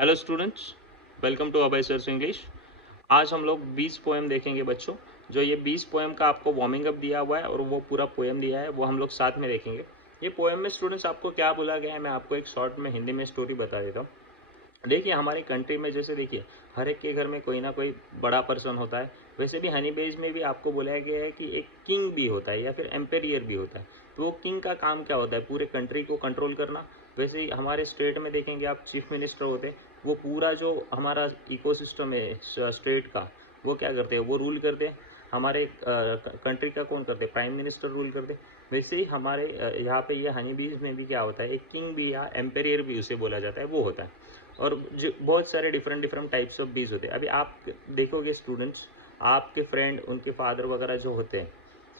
Hello students, welcome to Abhay sir's English. आज हम लोग 20 पोएम देखेंगे बच्चों। जो ये 20 पोएम का आपको वार्मिंग अप दिया हुआ है और वो पूरा पोएम दिया है वो हम लोग साथ में देखेंगे। ये पोएम में स्टूडेंट्स आपको क्या बोला गया है मैं आपको एक शॉर्ट में हिंदी में स्टोरी बता देता हूँ। देखिए हमारी कंट्री में जैसे देखिए हर एक के घर में कोई ना कोई बड़ा पर्सन होता है। वैसे भी हनी बेज में भी आपको बोला गया है कि एक किंग भी होता है या फिर एम्पेरियर भी होता है। तो वो किंग का काम क्या होता है? पूरे कंट्री को कंट्रोल करना। वैसे ही हमारे स्टेट में देखेंगे आप चीफ मिनिस्टर होते हैं। वो पूरा जो हमारा इकोसिस्टम है स्टेट का वो क्या करते हैं? वो रूल करते हैं। हमारे कंट्री का कौन करते हैं? प्राइम मिनिस्टर रूल करते हैं। वैसे ही हमारे यहाँ पे ये हनी बीज में भी क्या होता है? एक किंग भी या एम्पेरियर भी उसे बोला जाता है, वो होता है। और जो बहुत सारे डिफरेंट डिफरेंट टाइप्स ऑफ बीज होते हैं। अभी आप देखोगे स्टूडेंट्स, आपके फ्रेंड उनके फादर वगैरह जो होते हैं,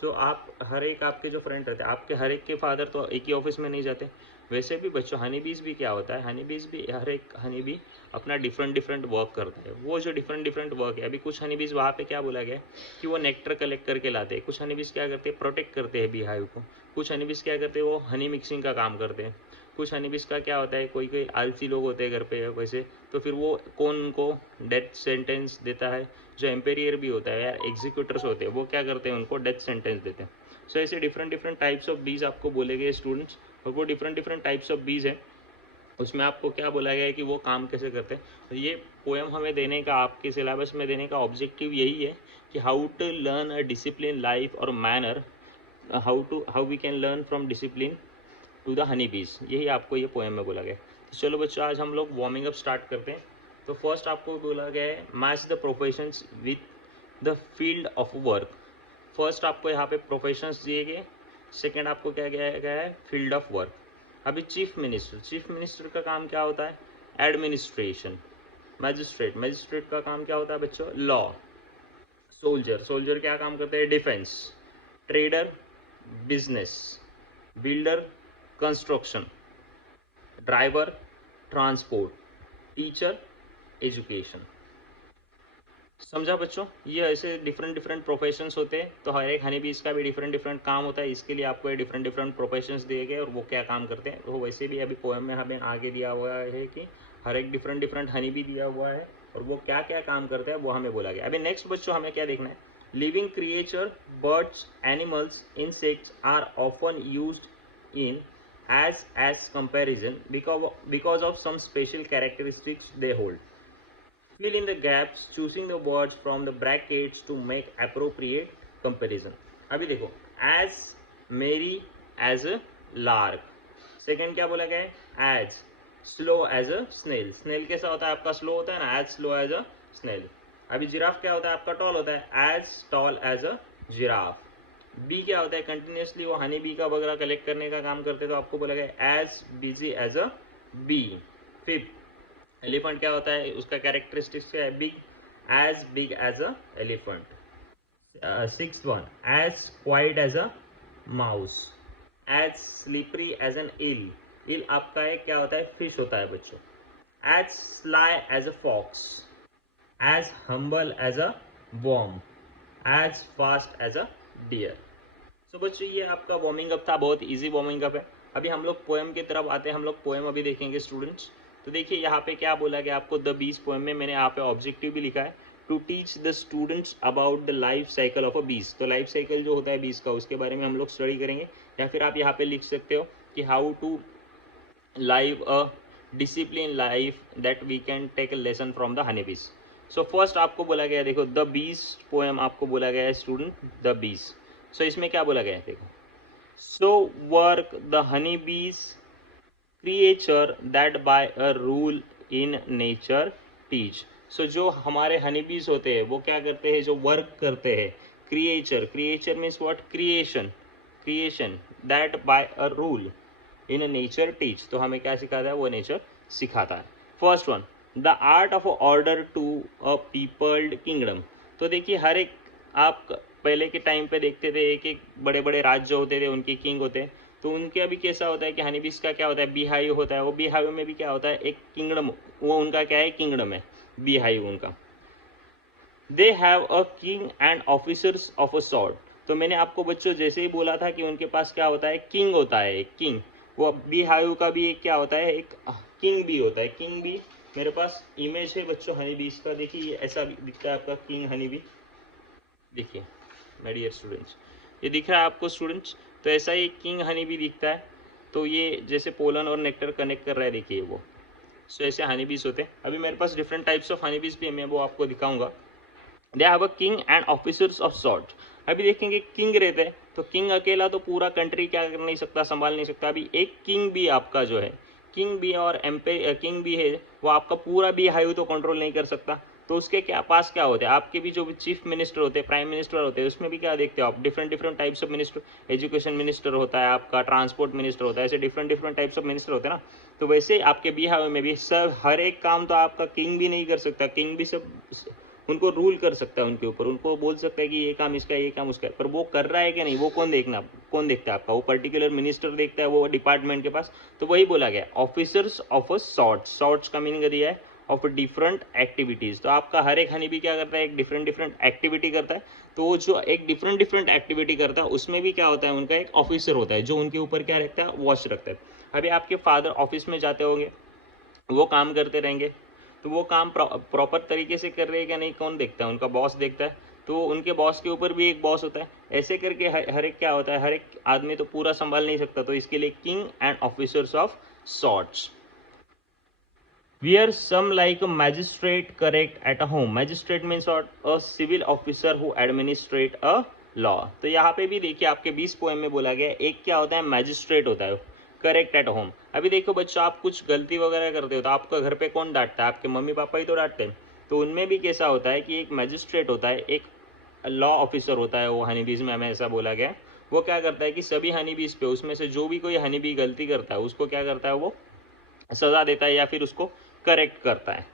तो आप हर एक आपके जो फ्रेंड रहते हैं आपके हर एक के फादर तो एक ही ऑफिस में नहीं जाते। वैसे भी बच्चों हनी बीज भी क्या होता है? हनी बीज भी हर एक हनी बी अपना डिफरेंट डिफरेंट वर्क करता है। वो जो डिफरेंट डिफरेंट वर्क है, अभी कुछ हनी बीज वहाँ पे क्या बोला गया है कि वो नेक्टर कलेक्ट करके लाते हैं। कुछ हनी बीज क्या करते हैं? प्रोटेक्ट करते हैं बी हाइव को। कुछ हनी बीज क्या करते हैं? वो हनी मिक्सिंग का काम करते हैं। कुछ हनीबीज का क्या होता है, कोई कोई आलसी लोग होते हैं घर पे वैसे, तो फिर वो कौन उनको डेथ सेंटेंस देता है? जो एम्पेरियर भी होता है या एग्जीक्यूटर्स होते हैं वो क्या करते हैं? उनको डेथ सेंटेंस देते हैं। सो ऐसे डिफरेंट डिफरेंट टाइप्स ऑफ बीज आपको बोले गए स्टूडेंट्स, और वो डिफरेंट डिफरेंट टाइप्स ऑफ बीज है। उसमें आपको क्या बोला गया है कि वो काम कैसे करते हैं। तो ये पोएम हमें देने का, आपके सिलेबस में देने का ऑब्जेक्टिव यही है कि how to learn a discipline life और manner, how we can learn from discipline to the honey bees. यही आपको ये पोएम में बोला गया है। तो चलो बच्चों, आज हम लोग वार्मिंग अप स्टार्ट करते हैं। तो फर्स्ट आपको बोला गया है match the professions with the field of work. First आपको यहाँ पे प्रोफेशंस दिए गए। सेकेंड आपको क्या गया है? Field of work. अभी चीफ मिनिस्टर का काम क्या होता है? एडमिनिस्ट्रेशन। मैजिस्ट्रेट का काम क्या होता है बच्चों? लॉ। सोल्जर क्या काम करते हैं? Defence. Trader business. Builder construction. Driver transport. Teacher education. समझा बच्चों? ये ऐसे डिफरेंट डिफरेंट प्रोफेशंस होते हैं। तो हर एक हनी बीज का भी डिफरेंट डिफरेंट काम होता है। इसके लिए आपको ये डिफरेंट डिफरेंट प्रोफेशंस दिए गए और वो क्या काम करते हैं। तो वैसे भी अभी पोएम में हमें आगे दिया हुआ है कि हर एक डिफरेंट डिफरेंट हनी बी दिया हुआ है और वो क्या क्या काम करते हैं वो हमें बोला गया। अभी नेक्स्ट बच्चों हमें क्या देखना है? Living creature, birds, animals, insects are often used in as comparison because of some special characteristics they hold. Fill in the gaps choosing the words from the brackets to make appropriate comparison. अभी देखो, as merry as a lark. Second क्या बोला गया है? as slow as a snail. snail कैसा होता है आपका? स्लो होता है ना, as slow as a snail. अभी जिराफ क्या होता है आपका? टॉल होता है, as tall as a giraffe. B क्या होता है? कंटिन्यूसली वो हनी बी का वगैरह कलेक्ट करने का काम करते हैं, तो आपको बोला गया as busy as a bee. Fifth, elephant क्या होता है? उसका कैरेक्टरिस्टिक्स क्या है? Big as a elephant. Sixth one, as quiet as a mouse. As slippery as an eel आपका एक क्या होता है? फिश होता है बच्चों. As sly as a fox. As humble as a worm. As fast as a deer. So बच्चों ये आपका वार्मिंग अप था, बहुत इजी वार्मिंग अप है। अभी हम लोग पोएम की तरफ आते हैं। हम लोग पोएम अभी देखेंगे स्टूडेंट्स। तो देखिए यहाँ पे क्या बोला गया आपको, द बीज पोएम में मैंने यहाँ पे ऑब्जेक्टिव भी लिखा है, to teach the students about the life cycle of a bees. तो लाइफ साइकिल जो होता है बीज का, उसके बारे में हम लोग स्टडी करेंगे। या फिर आप यहाँ पे लिख सकते हो कि how to live a discipline life that we can take a lesson from the honey bees. So first आपको बोला गया, देखो द बीज पोएम आपको बोला गया है स्टूडेंट, द बीज। सो इसमें क्या बोला गया है देखो, so work the honeybees creature that by a rule in nature teach. so जो हमारे honeybees होते हैं वो क्या करते हैं? जो वर्क करते हैं, creature means what? Creation that by a rule in nature teach. तो हमें क्या सिखाता है? वो नेचर सिखाता है। First one, the art of order to a peopled kingdom. तो देखिए हर एक, आप पहले के टाइम पे देखते थे एक एक बड़े बड़े राज्य होते थे, उनके किंग होते हैं। तो उनके अभी कैसा होता है कि हनीबीस का क्या होता है? बी हाइव होता है। वो बी हाइव में भी क्या होता है? एक किंगडम, वो उनका क्या है? किंगडम है बी हाइव उनका। They have a king and officers of a sort. तो मैंने आपको बच्चों जैसे ही बोला था कि उनके पास क्या होता है? किंग होता है, एक किंग। वो बी हाइव का भी एक क्या होता है? एक किंग बी होता है। किंग बी मेरे पास इमेज है बच्चों हनी बीज का, देखिए ये ऐसा दिखता है आपका किंग हनी बी। देखिए माय डियर स्टूडेंट्स, ये दिख रहा है आपको स्टूडेंट्स, तो ऐसा ही किंग हनी बी दिखता है। तो ये जैसे पोलन और नेक्टर कनेक्ट कर रहा है, देखिए वो। सो ऐसे हनी बीज होते हैं। अभी मेरे पास डिफरेंट टाइप्स ऑफ हनी बीज भी है, मैं वो आपको दिखाऊंगा। They have a king and officers of sort. अभी देखेंगे किंग रहते हैं, तो किंग अकेला तो पूरा कंट्री क्या कर नहीं सकता, संभाल नहीं सकता। अभी एक किंग भी आपका जो है, किंग भी और एम्पे किंग भी है, वो आपका पूरा भी हाईव तो कंट्रोल नहीं कर सकता। तो उसके क्या पास क्या होते हैं, आपके भी जो भी चीफ मिनिस्टर होते हैं, प्राइम मिनिस्टर होते हैं, उसमें भी क्या देखते हो आप, different different types of minister. Education minister होता है आपका, ट्रांसपोर्ट मिनिस्टर होता है, ऐसे different different types of minister होते हैं ना। तो वैसे आपके बिहार में भी सब हर एक काम तो आपका किंग भी नहीं कर सकता। किंग भी सब उनको रूल कर सकता है उनके ऊपर, उनको बोल सकता है कि ये काम इसका है, ये काम उसका है, पर वो कर रहा है कि नहीं वो कौन देखता है आपका, वो पर्टिकुलर मिनिस्टर देखता है, वो डिपार्टमेंट के पास। तो वही बोला गया officers of a sort. Sorts का मीनिंग दिया है ऑफ डिफरेंट एक्टिविटीज। तो आपका हर एक हनी भी क्या करता है, एक डिफरेंट डिफरेंट एक्टिविटी करता है। तो वो जो एक डिफरेंट डिफरेंट एक्टिविटी करता है उसमें भी क्या होता है, उनका एक ऑफिसर होता है जो उनके ऊपर क्या रखता है, वॉच रखता है। अभी आपके फादर ऑफिस में जाते होंगे, वो काम करते रहेंगे, तो वो काम प्रॉपर तरीके से कर रहे हैं क्या नहीं कौन देखता है, उनका बॉस देखता है। तो उनके बॉस के ऊपर भी एक बॉस होता है। ऐसे करके हर एक क्या होता है, हर एक आदमी तो पूरा संभाल नहीं सकता, तो इसके लिए king and officers of sorts. Where some like a magistrate correct at a home. Magistrate means what? A civil officer who administrate a law. तो यहाँ पे भी देखिए आपके 20 पोएम में बोला गया, एक क्या होता है, मैजिस्ट्रेट होता है करेक्ट एट होम। अभी देखो बच्चों, आप कुछ गलती वगैरह करते हो तो आपका घर पे कौन डांटता है, आपके मम्मी पापा ही तो डांटते हैं। तो उनमें भी कैसा होता है कि एक मैजिस्ट्रेट होता है, एक लॉ ऑफिसर होता है, वो हनी बीज में हमें ऐसा बोला गया। वो क्या करता है कि सभी हनी बीज पे उसमें से जो भी कोई हनी बी गलती करता है उसको क्या करता है, वो सजा देता है या फिर उसको करेक्ट करता है।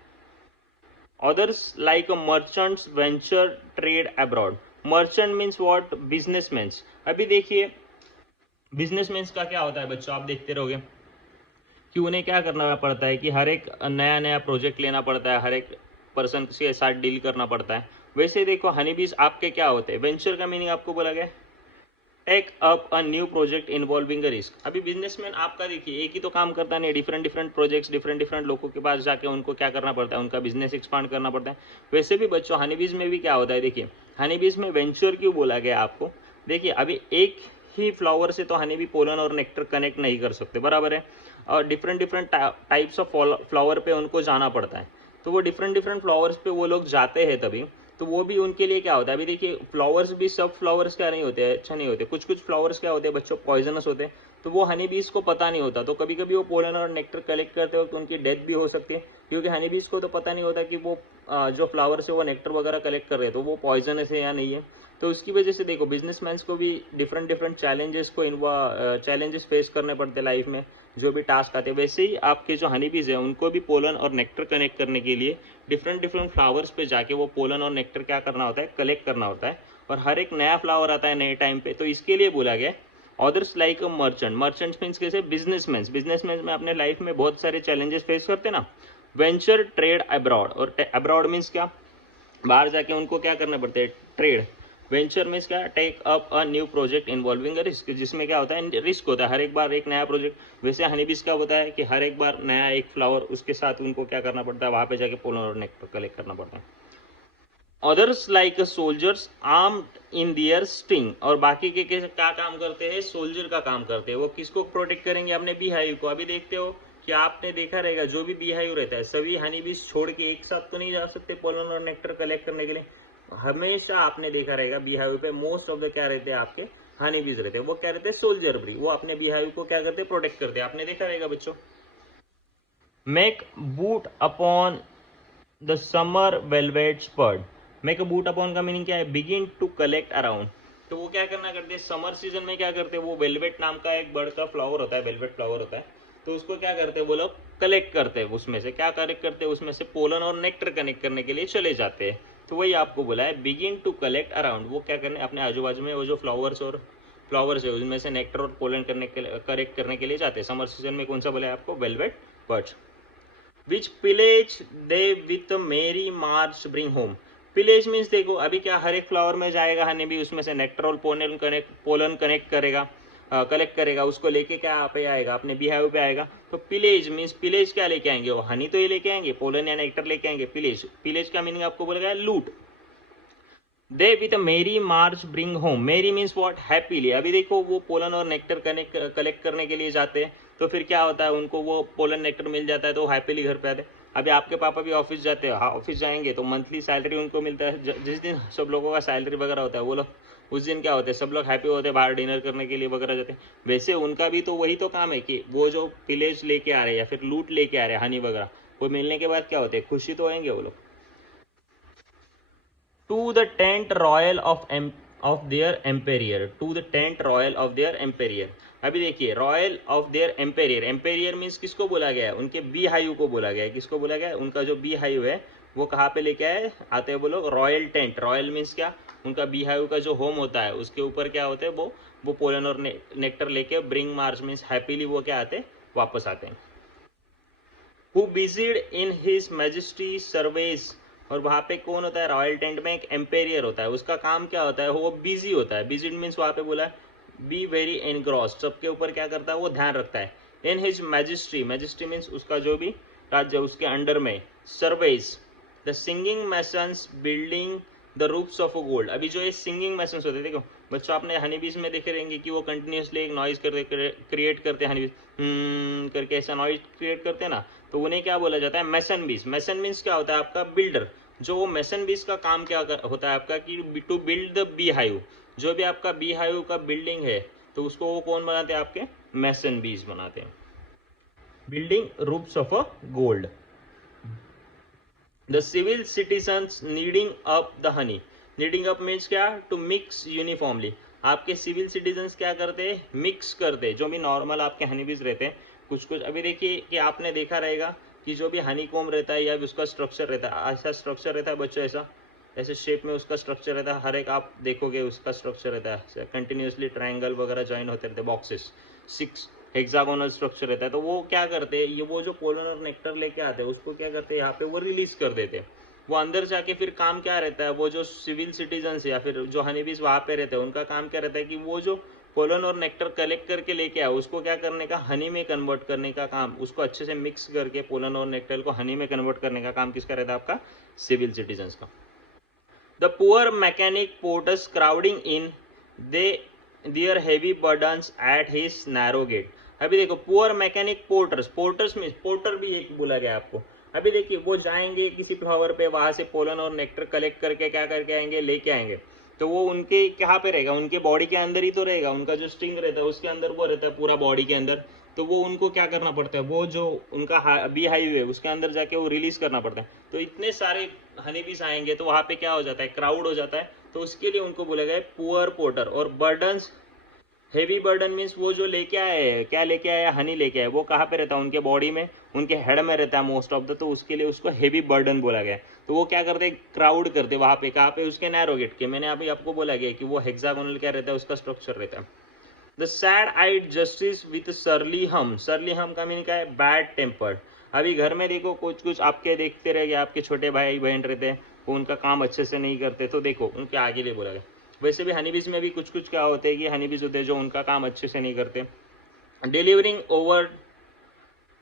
Others like merchants venture trade abroad. Merchant means what, businessman. अभी देखिए बिजनेसमैन का क्या होता है बच्चों, आप देखते रहोगे कि उन्हें क्या करना पड़ता है कि हर एक नया नया प्रोजेक्ट लेना पड़ता है, हर एक पर्सन के साथ डील करना पड़ता है। वैसे देखो हनीबीज आपके क्या होते हैं, वेंचर का मीनिंग आपको बोला गया take up a new project involving a risk. अभी बिजनेसमैन आपका देखिए एक ही तो काम करता नहीं, different different projects different different लोगों के पास जाके उनको क्या करना पड़ता है, उनका बिजनेस एक्सपांड करना पड़ता है। वैसे भी बच्चों हनीबीज में भी क्या होता है, देखिए हनीबीज में वेंचर क्यों बोला गया आपको। देखिए अभी एक ही फ्लावर से तो हनी पोलन और नेक्टर कनेक्ट नहीं कर सकते, बराबर है, और different different types of flower पे उनको जाना पड़ता है। तो वो डिफरेंट डिफरेंट फ्लावर्स पे वो लोग जाते हैं तभी, तो वो भी उनके लिए क्या होता है। अभी देखिए फ्लावर्स भी सब फ्लावर्स क्या नहीं होते, अच्छा नहीं होते, कुछ कुछ फ्लावर्स क्या होते हैं बच्चों, पॉइजनस होते हैं। तो वो हनी बीज को पता नहीं होता, तो कभी कभी वो पोलन और नेक्टर कलेक्ट करते वक्त उनकी डेथ भी हो सकती है, क्योंकि हनी बीज को तो पता नहीं होता कि वो जो फ्लावर्स है वो नेक्टर वगैरह कलेक्ट कर रहे हैं तो वो पॉइजनस है या नहीं है। तो उसकी वजह से देखो बिजनेसमैन को भी डिफरेंट डिफरेंट चैलेंजेस फेस करने पड़ते लाइफ में, जो भी टास्क आते हैं। वैसे ही आपके जो हनी बीज है उनको भी पोलन और नेक्टर कनेक्ट करने के लिए डिफरेंट डिफरेंट फ्लावर्स पे जाके वो पोलन और नेक्टर क्या करना होता है, कलेक्ट करना होता है। और हर एक नया फ्लावर आता है नए टाइम पे, तो इसके लिए बोला गया others like a merchant. Merchants means कैसे, बिजनेसमैन में अपने लाइफ में बहुत सारे चैलेंजेस फेस करते हैं ना। वेंचर ट्रेड अब्रॉड, और अब्रॉड मीन्स क्या, बाहर जाके उनको क्या करना पड़ता है, ट्रेड। वेंचर मीन्स क्या, take up a new project involving a risk, जिसमें क्या होता है, रिस्क होता है हर एक बार एक नया प्रोजेक्ट। वैसे हनीबीज का होता है कि हर एक बार नया एक फ्लावर, उसके साथ उनको क्या करना पड़ता है, वहां पे जाके पोलन और नेक्टर कलेक्ट करना पड़ता है। अदर्स लाइक सोल्जर्स आर्म्ड इन दियर स्टिंग, और बाकी के क्या काम करते हैं, सोल्जर का काम करते हैं। वो किसको प्रोटेक्ट करेंगे, अपने बी हाइव को। अभी देखते हो कि आपने देखा रहेगा जो भी बी हाइव रहता है सभी हनी बीज छोड़ के एक साथ तो नहीं जा सकते पोलन और नेक्टर कलेक्ट करने के लिए। हमेशा आपने देखा रहेगा बी हाइव पे मोस्ट ऑफ द क्या रहते हैं, आपके हनी बीज रहते हैं। वो क्या रहते हैं, सोल्जर भी, वो अपने बी हाइव को क्या करते हैं, प्रोटेक्ट करते हैं। आपने देखा रहेगा बच्चों। Make boot upon the summer velvet spurred. Make a boot upon का मीनिंग क्या है, बिगिन टू कलेक्ट अराउंड। तो वो क्या करना करते हैं, समर सीजन में क्या करते हैं, वो वेलवेट नाम का एक बर्ड का फ्लावर होता है, वेलवेट फ्लावर होता है। तो उसको क्या करते हैं वो लोग, कलेक्ट करते हैं। उसमें से क्या कलेक्ट करते हैं, उसमें से पोलन और नेक्टर कनेक्ट करने के लिए चले जाते हैं। तो वही आपको बोला है बिगिन टू कलेक्ट अराउंड। वो क्या करने, अपने आजू बाजू में वो जो फ्लावर्स है उनमें से नेक्टर और पोलन करने के लिए, कलेक्ट करने के लिए जाते हैं। समर सीजन में कौन सा बोला है आपको, velvet birds. Which pillage they with मेरी मार्च ब्रिंग होम। पिलेज मीन्स देखो अभी क्या, हर एक फ्लावर में जाएगा हनी भी, उसमें से नेक्टर और पोलन कनेक्ट करेगा, कलेक्ट करेगा, उसको लेके क्या पे आएगा, अपने बिहाव पे आएगा। तो पिलेज मीन्स पिलेज क्या लेके आएंगे, वो हनी तो ये लेके आएंगे, पोलन या नेक्टर लेके आएंगे। पिलेज, पिलेज का मीनिंग आपको बोला गया लूट। दे विद मेरी मार्च ब्रिंग होम, मेरी मीन्स व्हाट, हैप्पीली। अभी देखो वो पोलन और नेक्टर कलेक्ट करने के लिए जाते हैं, तो फिर क्या होता है, उनको वो पोलन नेक्टर मिल जाता है तो हैप्पीली घर पे आते हैं। अभी आपके पापा भी ऑफिस जाते हैं, हाँ ऑफिस जाएंगे तो मंथली सैलरी उनको मिलता है, जिस दिन सब लोगों का सैलरी वगैरह होता है वो लोग उस दिन क्या होते हैं, सब लोग हैप्पी होते हैं, बाहर डिनर करने के लिए वगैरह जाते हैं। वैसे उनका भी तो वही तो काम है कि वो जो पिलेज लेके आ रहे हैं या फिर लूट लेके आ रहे हैं हनी वगैरह, वो मिलने के बाद क्या होते हैं, खुशी तो होंगे वो लोग। To the tent royal of their emperor, to the tent royal of their emperor. अभी देखिए royal of their emperor, emperor means किसको बोला गया है, उनके बी हायू को बोला गया है। किसको बोला गया है, उनका जो बी हायू है वो कहाँ पे लेके आए आते हैं वो लोग, रॉयल टेंट। रॉयल मीन्स क्या, उनका बी हायू का जो होम होता है उसके ऊपर क्या होते हैं, वो पोलन और नेक्टर लेके ब्रिंग मार्च मीन्स हैप्पीली वो क्या आते हैं, वापस आते हैं। Who visited in his majesty service, और वहाँ पे कौन होता है, रॉयल टेंट में एक एम्पेरियर होता है, उसका काम क्या होता है, वो बिजी होता है। बिजी मीन्स वहाँ पे बोला है बी वेरी एनग्रॉस्ड, सबके ऊपर क्या करता है, वो ध्यान रखता है। इन हिज मैजेस्ट्री, मैजेस्ट्री मीन्स उसका जो भी राज्य उसके अंडर में, surveys the singing masons building the roofs of gold. अभी जो ये सिंगिंग मैसन्स होते हैं, देखो बच्चों आपने हनी बीज में देखे रहेंगे कि वो कंटिन्यूसली एक नॉइज क्रिएट करते हैं, हनी बीज करके ऐसा नॉइज क्रिएट करते हैं ना, तो उन्हें क्या बोला जाता है, मैसन बीज। मैसन मीन्स क्या होता है, आपका बिल्डर। जो वो मैसन बीज का काम क्या होता है आपका, कि to build the bee hive, जो भी आपका बी हाइव का बिल्डिंग है तो उसको वो कौन बनाते हैं, आपके मैसन बीज बनाते हैं, building roofs of a gold. The civil citizens kneading up the honey, kneading up means क्या, टू मिक्स यूनिफॉर्मली। आपके सिविल सिटीजन्स क्या करते हैं, मिक्स करते हैं, जो भी नॉर्मल आपके हनी बीज रहते हैं कुछ कुछ। अभी देखिए कि आपने देखा रहेगा कि जो भी हनी कॉम रहता है या उसका स्ट्रक्चर रहता है, ऐसा स्ट्रक्चर रहता है बच्चों, ऐसा ऐसे शेप में उसका स्ट्रक्चर रहता है, हर एक आप देखोगे उसका स्ट्रक्चर रहता है, कंटिन्यूसली ट्रायंगल वगैरह ज्वाइन होते रहते हैं, बॉक्सेस, 6 हेक्सागोनल स्ट्रक्चर रहता है। तो वो क्या करते हैं, ये वो जो पोलन और नेक्टर लेके आते हैं उसको क्या करते हैं, यहाँ पे वो रिलीज कर देते हैं। वो अंदर जाके फिर काम क्या रहता है, वो जो सिविल सिटीजन्स या फिर जो हनी बीज वहाँ पे रहते हैं उनका काम क्या रहता है कि वो जो पोलन और नेक्टर कलेक्ट करके लेके आए उसको क्या करने का, हनी में कन्वर्ट करने का काम, उसको अच्छे से मिक्स करके पोलन और नेक्टर को हनी में कन्वर्ट करने का काम किसका रहता है, आपका सिविल सिटीजन्स का। The poor mechanic porters crowding in they their heavy burdens at his narrow gate. अभी देखो पुअर मैकेनिक पोर्टर्स, पोर्टर्स में पोर्टर भी एक बोला गया आपको। अभी देखिए वो जाएंगे किसी फ्लावर पे, वहां से पोलन और नेक्टर कलेक्ट करके क्या करके आएंगे, लेके आएंगे। तो वो उनके कहाँ पे रहेगा, उनके बॉडी के अंदर ही तो रहेगा, उनका जो स्टिंग रहता है उसके अंदर वो रहता है पूरा बॉडी के अंदर। तो वो उनको क्या करना पड़ता है, वो जो उनका बी हाइव है उसके अंदर जाके वो रिलीज करना पड़ता है। तो इतने सारे हनी बीज आएंगे तो वहां पे क्या हो जाता है, क्राउड हो जाता है। तो उसके लिए उनको बोला गया पुअर पोर्टर। और बर्डन्स, हेवी बर्डन मीन्स वो जो लेके आए, क्या लेके आया, हनी लेके आए, वो कहाँ पे रहता है, उनके बॉडी में, उनके हेड में रहता है मोस्ट ऑफ द, तो उसके लिए उसको हेवी बर्डन बोला गया। तो वो क्या करते, क्राउड करते वहां पे, कहाँ पे, उसके नैरो गेट के। मैंने अभी आपको बोला गया कि वो हेक्सागोनल क्या रहता है, उसका स्ट्रक्चर रहता है। The sad eyed justice with surly hum, सरली हम का मीनिंग क्या है, बैड टेम्पर्ड। अभी घर में देखो कुछ कुछ आपके देखते रह गए, आपके छोटे भाई बहन रहते हैं वो उनका काम अच्छे से नहीं करते, तो देखो उनके आगे लिए बोला गया। वैसे भी हनी बीज में भी कुछ कुछ क्या होते हैं कि हनी बीज होते हैं जो उनका काम अच्छे से नहीं करते। Delivering over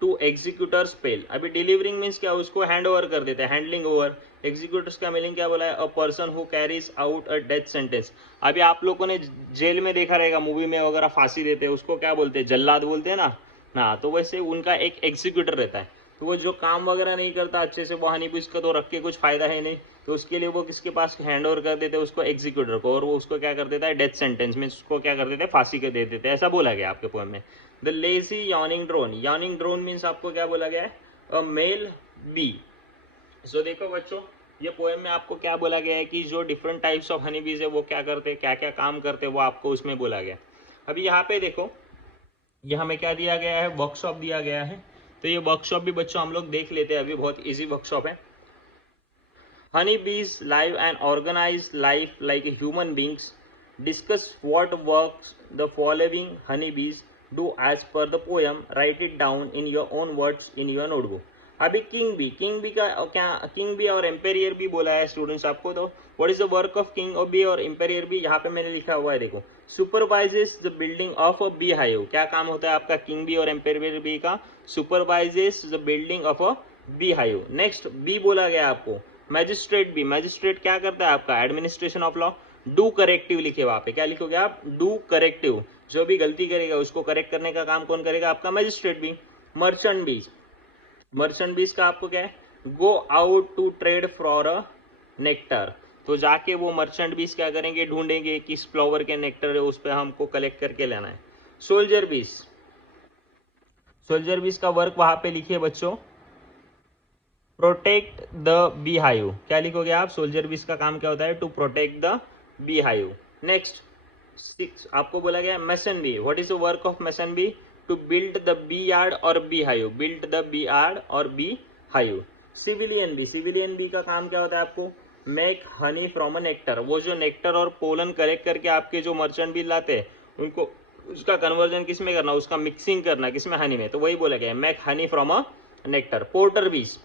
to executor spell. अभी डिलीवरिंग मीन्स क्या, उसको हैंड ओवर कर देते हैं, हैंडलिंग ओवर। एग्जीक्यूटर्स का मीनिंग क्या बोला है, a person who carries out a death sentence. अभी आप लोगों ने जेल में देखा रहेगा, मूवी में वगैरह फांसी देते हैं उसको क्या बोलते हैं, जल्लाद बोलते हैं ना। हाँ तो वैसे उनका एक एग्जीक्यूटर रहता है, तो वो जो काम वगैरह नहीं करता अच्छे से, वो हनी बीज का तो रख के कुछ फायदा है नहीं, तो उसके लिए वो किसके पास हैंड ओवर कर देते हैं, उसको एग्जीक्यूटर को, और वो उसको क्या कर देता है, डेथ सेंटेंस में उसको क्या कर देते हैं, फांसी के दे देते हैं, ऐसा बोला गया आपके पोएम में। The lazy yawning drone, yawning drone means आपको क्या बोला गया है, अ मेल बी। सो देखो बच्चों ये पोएम में आपको क्या बोला गया है कि जो डिफरेंट टाइप्स ऑफ हनी बीज है वो क्या करते हैं, क्या क्या काम करते हैं, वो आपको उसमें बोला गया। अभी यहाँ पे देखो ये हमें क्या दिया गया है, वर्कशॉप दिया गया है। तो ये वर्कशॉप भी बच्चों हम लोग देख लेते हैं, अभी बहुत इजी वर्कशॉप है। हनी बीज live an organized life like human beings. Discuss what works the following honeybees do as per the poem. Write it down in your own words in your notebook. अभी किंग बी का क्या, king bee और Imperial भी बोला है students आपको। तो what is the work of king bee और एम्पेरियर बी, यहाँ पे मैंने लिखा हुआ है देखो, supervises the building of a beehive. क्या काम होता है आपका किंग बी और एम्पेरियर बी का, supervises the building of a bee hive. Next bee बोला गया आपको मैजिस्ट्रेट बी, मैजिस्ट्रेट क्या करता है आपका, administration of law. Do corrective लिखे वहां पे, क्या लिखोगे आप, डू करेक्टिव, जो भी गलती करेगा उसको करेक्ट करने का काम कौन करेगा, आपका magistrate bee. Merchant bee, merchant bees का आपको क्या है, go out to trade for a nectar, तो जाके वो मर्चेंट बीज क्या करेंगे, ढूंढेंगे किस फ्लावर के नेक्टर है उस पर हमको कलेक्ट करके लेना है। सोल्जर बीज, सोल्जर बीज का वर्क वहां पे लिखिए बच्चों, प्रोटेक्ट द बी हाइव। क्या लिखोगे आप, सोल्जर बीज का काम क्या होता है, to protect the bee hive. Next 6 आपको बोला गया mason bee, what is the work of mason bee, to build the bee yard और bee hive, build the bee yard और bee hive. Civilian bee, civilian bee का काम क्या होता है आपको, make honey from a nectar, वो जो नेक्टर और पोलन कलेक्ट करके आपके जो मर्चेंट बी लाते हैं उनको उसका कन्वर्जन किस में करना, उसका मिक्सिंग करना किसमें, हनी में, तो वही बोला गया make honey from a nectar. Porter बीज,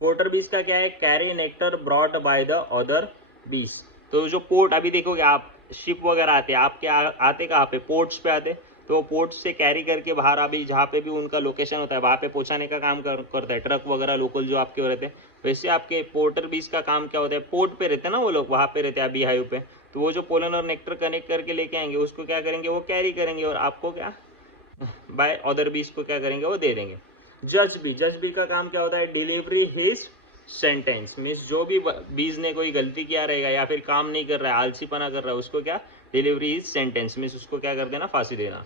पोर्टर बीज का क्या है, carry nectar brought by the other बीज, तो जो पोर्ट अभी देखोगे आप शिप वगैरह आते हैं आपके आते कहाँ पे, पोर्ट्स पे आते, तो वो पोर्ट से कैरी करके बाहर अभी जहाँ पे भी उनका लोकेशन होता है वहां पे पहुंचाने का काम करता है ट्रक वगैरह लोकल जो आपके रहते हैं। वैसे आपके पोर्टर बीज का काम क्या होता है, पोर्ट पे रहते हैं ना वो लोग, वहां पे रहते हैं अभी हाईवे पे, तो वो जो पोलन और नेक्टर कनेक्ट करके लेके आएंगे उसको क्या करेंगे, वो कैरी करेंगे और आपको क्या बाय अदर बीज को क्या करेंगे, वो दे देंगे। जज बी, जज बी का काम क्या होता है, डिलीवरी हिज सेंटेंस, मीन्स जो भी बीज ने कोई गलती किया रहेगा या फिर काम नहीं कर रहा है, आलसीपना कर रहा है, उसको क्या, डिलीवरी हिज सेंटेंस, मीन्स उसको क्या कर देना, फांसी देना।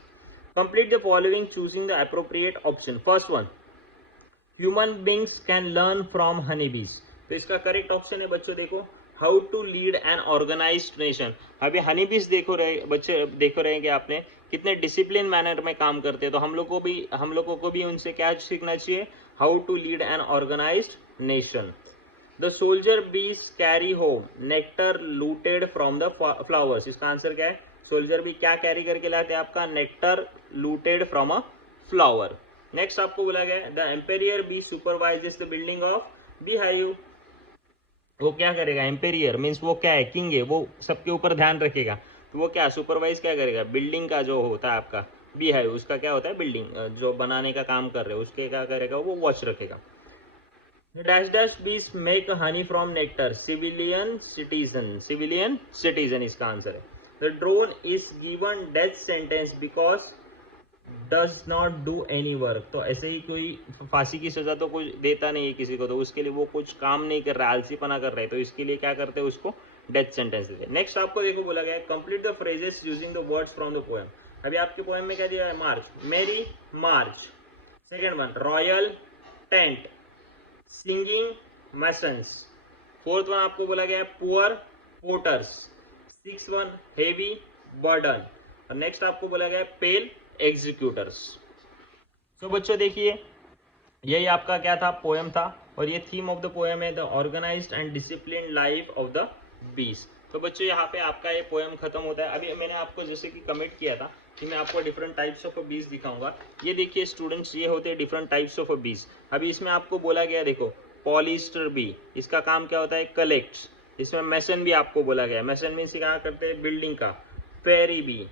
Complete the following choosing the appropriate option. First one, human beings can learn from honey bees, तो इसका करेक्ट ऑप्शन है बच्चों देखो, how to lead an organised nation. अभी हनी बीज देखो रहे बच्चे, देखो रहेंगे आपने कितने डिसिप्लिन मैनर में काम करते हैं, तो हम लोगों को भी उनसे क्या सीखना चाहिए, how to lead an organised nation. The soldier bees carry home nectar looted from the flowers, इसका आंसर क्या है, सोल्जर बी क्या कैरी करके लाते हैं आपका, nectar looted from a flower. Next आपको बोला गया the emperor bee supervises the building of beehive, वो क्या करेगा, एम्पेरियर मीन्स वो क्या है, किंग है, वो सबके ऊपर ध्यान रखेगा, तो वो क्या सुपरवाइज क्या करेगा, बिल्डिंग का जो होता है आपका बी हाइव उसका क्या होता है, बिल्डिंग जो बनाने का काम कर रहे हैं उसके क्या करेगा, वो वॉच रखेगा। डैश डैश बीज make honey from nectar, civilian citizen, civilian citizen इसका आंसर है। The drone is given death sentence because does not do any work, तो ऐसे ही कोई फांसी की सजा तो कोई देता नहीं है किसी को, तो उसके लिए वो कुछ काम नहीं कर रहा है, आलसीपना कर रहा है, तो इसके लिए क्या करते हैं, उसको डेथ सेंटेंस देते हैं। नेक्स्ट आपको देखो बोला गया है complete the phrases using the words from the poem. अभी आपके पोएम में क्या दिया है, march, merry march. Second one, royal tent, singing masons. Fourth one आपको बोला गया है poor porters. Six one, heavy burden. और नेक्स्ट आपको बोला गया है पेल एग्जीक्यूटर्स। तो बच्चों देखिए यही आपका क्या था, पोएम था, और ये थीम ऑफ द पोएम है the organised and discipline life of the bees. तो बच्चों यहाँ पे आपका ये पोएम खत्म होता है। अभी मैंने आपको जैसे कि कमेंट किया था कि मैं आपको डिफरेंट टाइप्स ऑफ बीज दिखाऊंगा। ये देखिए स्टूडेंट्स, ये होते हैं डिफरेंट टाइप्स ऑफ बीज। अभी इसमें आपको बोला गया देखो पॉलिस्टर बी, इसका काम क्या होता है, कलेक्ट। इसमें मैसन भी आपको बोला गया, मैसन मीन्स क्या करते हैं, बिल्डिंग का। फेरी बी,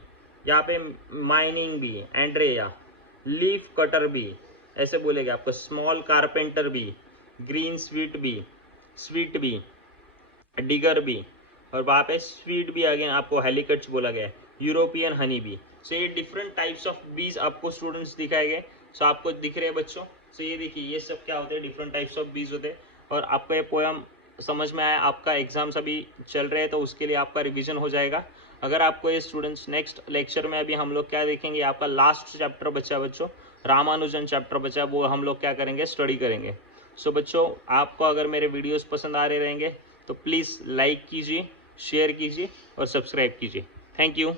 यहाँ पे mining bee, Andrena. Leaf cutter bee, ऐसे बोलेगे आपको। Small carpenter bee, green sweet bee, digger bee, और वहां पे स्वीट बी अगेन आपको हेलिकट्स बोला गया है। European honey bee. सो ये डिफरेंट टाइप्स ऑफ बीज आपको स्टूडेंट्स दिखाए गए। सो आपको दिख रहे हैं बच्चों, सो ये देखिए ये सब क्या होते हैं, डिफरेंट टाइप्स ऑफ बीज होते हैं। और आपको ये पोएम समझ में आया, आपका एग्जाम्स अभी चल रहे हैं तो उसके लिए आपका रिवीजन हो जाएगा। अगर आपको ये स्टूडेंट्स नेक्स्ट लेक्चर में अभी हम लोग क्या देखेंगे, आपका लास्ट चैप्टर बचा बच्चों, रामानुजन चैप्टर बचा, वो हम लोग क्या करेंगे, स्टडी करेंगे। सो बच्चों आपको अगर मेरे वीडियोस पसंद आ रहे रहेंगे तो प्लीज़ लाइक कीजिए, शेयर कीजिए और सब्सक्राइब कीजिए। Thank you.